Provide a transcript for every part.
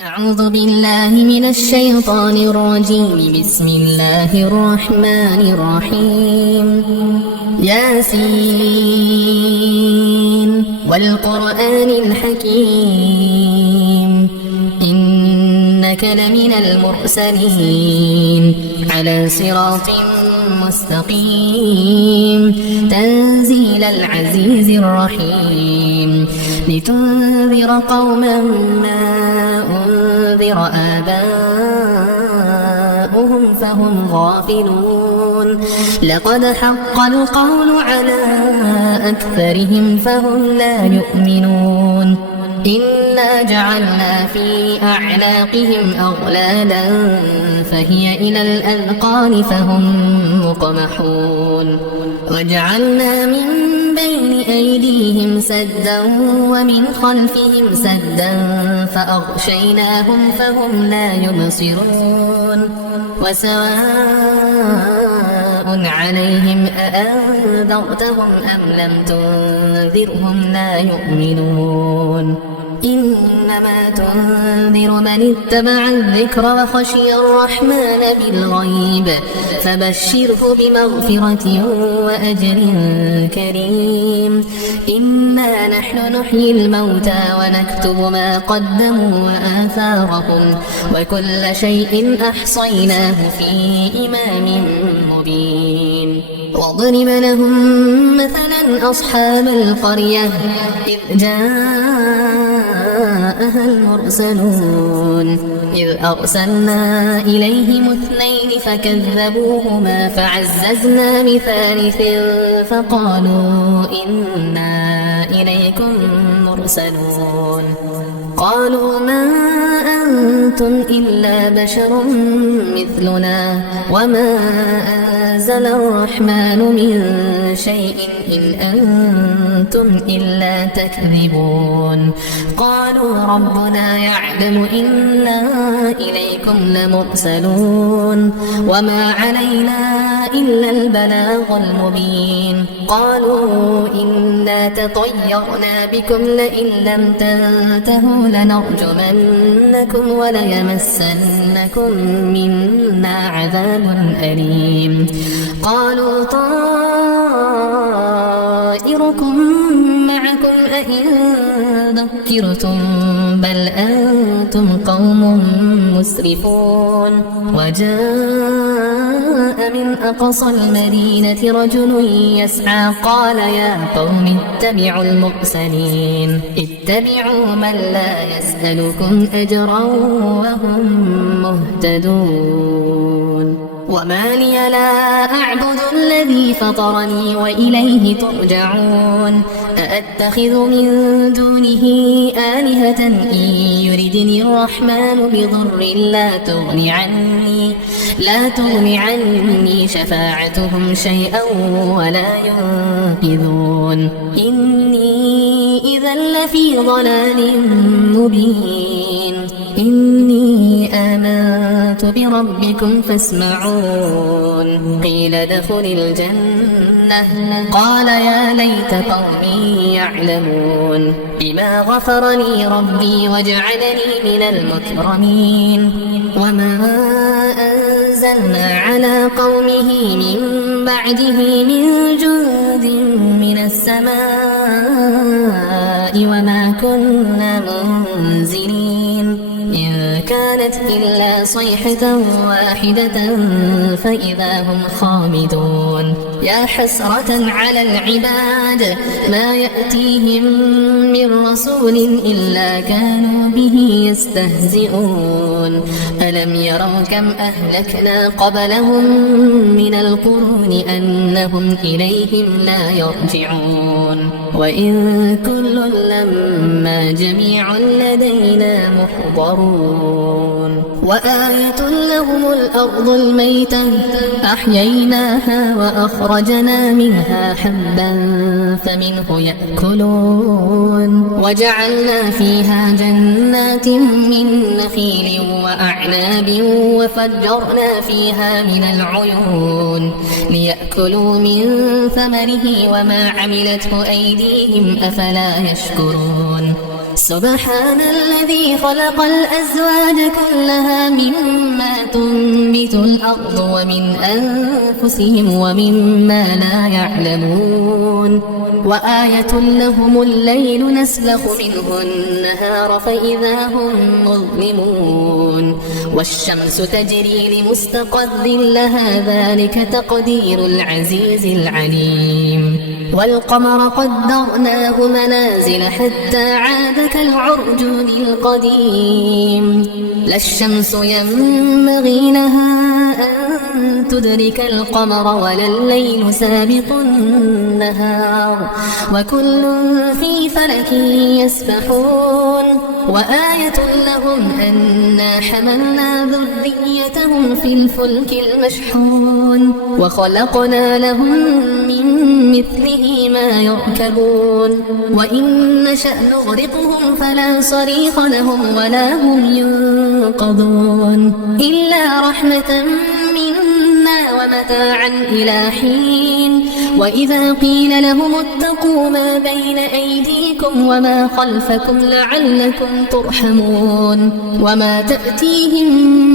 أعوذ بالله من الشيطان الرجيم. بسم الله الرحمن الرحيم. ياسين والقرآن الحكيم إنك لمن المرسلين على صراط مستقيم تنزيل العزيز الرحيم لتنذر قوما ما أنذر آباؤهم فهم غافلون لقد حق القول على أكثرهم فهم لا يؤمنون إنا جعلنا في أعناقهم أغلالا فهي إلى الأذقان فهم مقمحون وجعلنا من بين أيديهم سدا ومن خلفهم سدا فأغشيناهم فهم لا يبصرون وسواء عليهم أأنذرتهم أم لم تنذرهم لا يؤمنون إنما تنذر من اتبع الذكر وخشي الرحمن بالغيب فبشره بمغفرة وأجر كريم. إنا نحن نحيي الموتى ونكتب ما قدموا وآثارهم وكل شيء أحصيناه في إمام مبين. واضرب لهم مثلا أصحاب القرية إذ جاءها المرسلون إذ أرسلنا إليهم اثنين فكذبوهما فعززنا بثالث فقالوا إنا إليكم مرسلون قالوا ما أنتم إلا بشر مثلنا وما أنزل الرحمن من شيء إن أنتم إلا تكذبون قالوا ربنا يعلم إنا إليكم لمرسلون وما علينا إلا البلاغ المبين قالوا إنا تطيرنا بكم لئن لم تنتهوا لنرجمنكم وليمسنكم منا عذاب أليم قالوا طائركم معكم أئن ذكرتم بل أنتم قوم مسرفون وجاء من أقصى المدينة رجل يسعى قال يا قوم اتبعوا المرسلين اتبعوا من لا يسألكم أجرا وهم مهتدون وما لي لا أعبد الذي فطرني وإليه ترجعون أأتخذ من دونه آلهة إن يردني الرحمن بضر لا تغن عني شفاعتهم شيئا ولا ينقذون إني إذا لفي ضلال مبين إني آمنت بربكم فاسمعون قيل ادخل الجنة قال يا ليت قومي يعلمون بما غفرني ربي وجعلني من المكرمين وما أنزلنا على قومه من بعده من جند من السماء وما كنا منزلين إن كانت إلا صيحة واحدة فإذا هم خامدون يا حسرة على العباد ما يأتيهم من رسول إلا كانوا به يستهزئون ألم يروا كم أهلكنا قبلهم من القرون أنهم إليهم لا يرجعون وإن كل لما جميع لدينا محضرون وآية لهم الأرض الميتة أحييناها وأخرجنا منها حبا فمنه يأكلون وجعلنا فيها جنات من نخيل وأعناب وفجرنا فيها من العيون ليأكلوا من ثمره وما عملته أيديهم أفلا يشكرون سبحان الذي خلق الأزواج كلها مما تنبت الأرض ومن أنفسهم ومما لا يعلمون وآية لهم الليل نسلخ منه النهار فإذا هم مظلمون والشمس تجري لمستقر لها ذلك تقدير العزيز العليم والقمر قدرناه منازل حتى عاد كالعرجون القديم لا الشمس ينبغي لها أن تدرك القمر ولا الليل سابق النهار وكل في فلك يسبحون وآية لهم أنا حملنا ذريتهم في الفلك المشحون وخلقنا لهم من مثله ما يركبون وإن نشأ نغرقهم فلا صريخ لهم ولا هم ينقذون إلا رحمة منا ومتاعا إلى حين وإذا قيل لهم اتقوا ما بين أيديكم وما خلفكم لعلكم ترحمون وما تأتيهم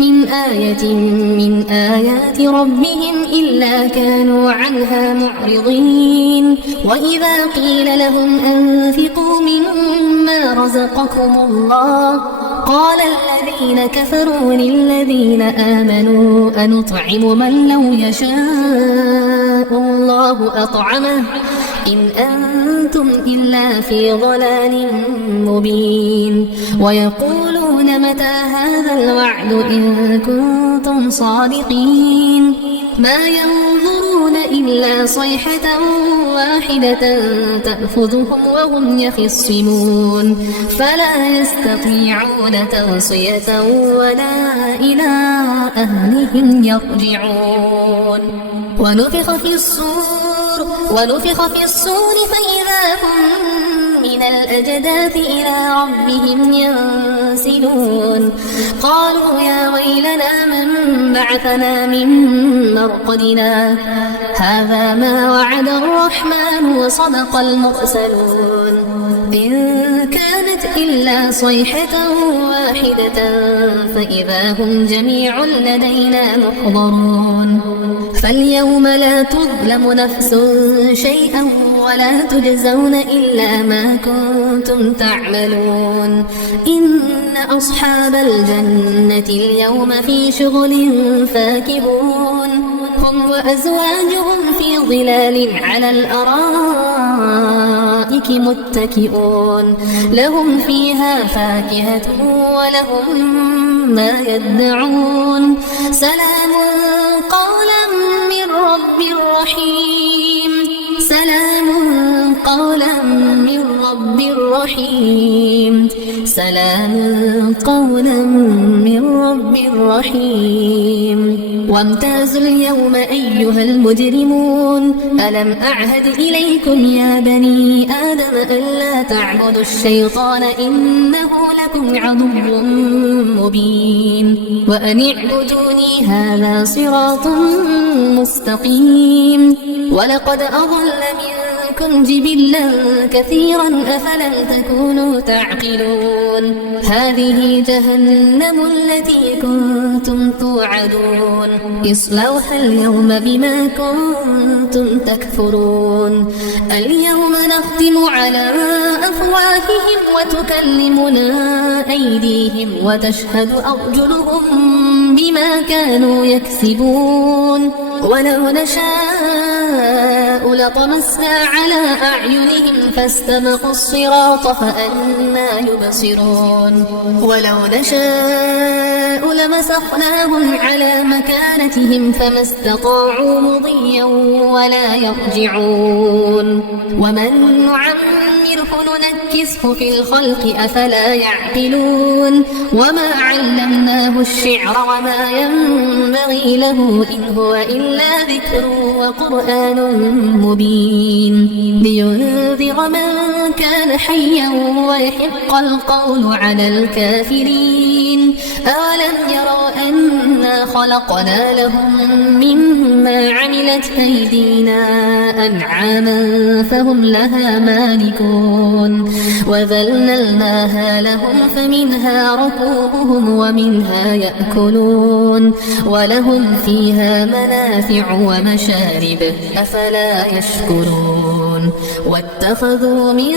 من آية من آيات ربهم إلا كانوا عنها معرضين وإذا قيل لهم أنفقوا مما رزقكم الله قال الذين كفروا للذين آمنوا أنطعم من لو يشاء الله أطعمه إن أنتم إلا في ضلال مبين ويقولون متى هذا الوعد إن كنتم صادقين ما ينظرون إلا صيحة واحدة تأخذهم وهم يخصمون فلا يستطيعون توصية ولا إلى أهلهم يرجعون ونفخ في الصور فإذا هم من الأجداث إلى ربهم ينسلون قالوا يا ويلنا من بعثنا من مرقدنا هذا ما وعد الرحمن وصدق المرسلون إن كانت إلا صيحة واحدة فإذا هم جميع لدينا محضرون فاليوم لا تظلم نفس شيئا ولا تجزون إلا ما كنتم تعملون إن أصحاب الجنة اليوم في شغل فاكهون هم وأزواجهم في ظلال على الأرائك متكئون لهم فيها فاكهة ولهم ما يدعون سلام قولا من رب رحيم سلام قولا من رب رحيم سلام قولا من رب رحيم وامتازوا اليوم أيها المجرمون ألم أعهد إليكم يا بني آدم ألا تعبدوا الشيطان إنه لكم عدو مبين وأن اعبدوني هذا صراط مستقيم ولقد أضل منكم جبلا كثيرا أفلم تكونوا تعقلون هذه جهنم التي كنتم توعدون اصلوها اليوم بما كنتم تكفرون اليوم نختم على أفواههم وتكلمنا أيديهم وتشهد أرجلهم بما كانوا يكسبون ولو نشاء لطمسنا على أعينهم فاستبقوا الصراط فأنى يبصرون ولو نشاء لمسخناهم على مكانتهم فما استطاعوا مضيا ولا يرجعون ومن نعمره ننكسه في الخلق أفلا يعقلون وما علمناه الشعر وما ينبغي له إن هو إلا ذكر وقرآن مبين لينذر من كان حيا ويحق القول على الكافرين أولم يروا أن منها خلقنا لهم مما عملت أيدينا أنعاما فهم لها مالكون وذللناها لهم فمنها ركوبهم ومنها يأكلون ولهم فيها منافع ومشارب أفلا يشكرون واتخذوا من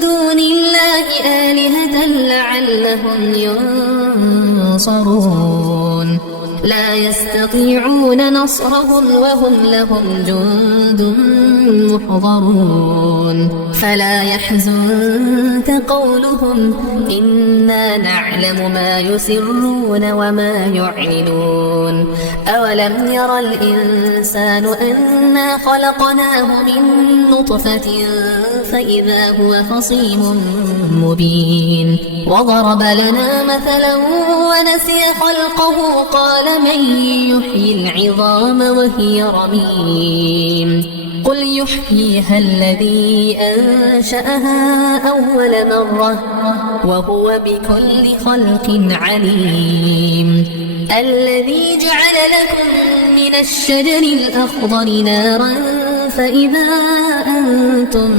دون الله آلهة لعلهم ينصرون لا يستطيعون نصرهم وهم لهم جند محضرون فلا يحزنك قولهم إنا نعلم ما يسرون وما يعلنون أولم ير الإنسان أنا خلقناه من نطفة فإذا هو خصيم مبين وضرب لنا مثلا ونسي خلقه قال من يحيي العظام وهي رميم قل يحييها الذي أنشأها أول مرة وهو بكل خلق عليم الذي جعل لكم من الشجر الأخضر نارا فإذا أنتم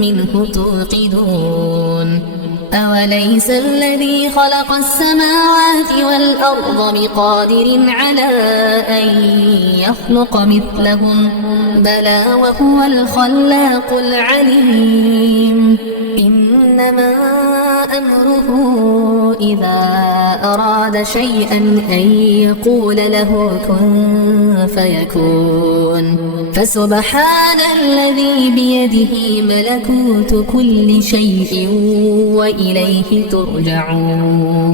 منه توقدون أوليس الذي خلق السماوات والأرض بقادر على أن يخلق مثلهم بلى وهو الخلاق العليم إنما أمره إذا أراد شيئا أن يقول له كن فيكون فسبحان الذي بيده ملكوت كل شيء وإليه ترجعون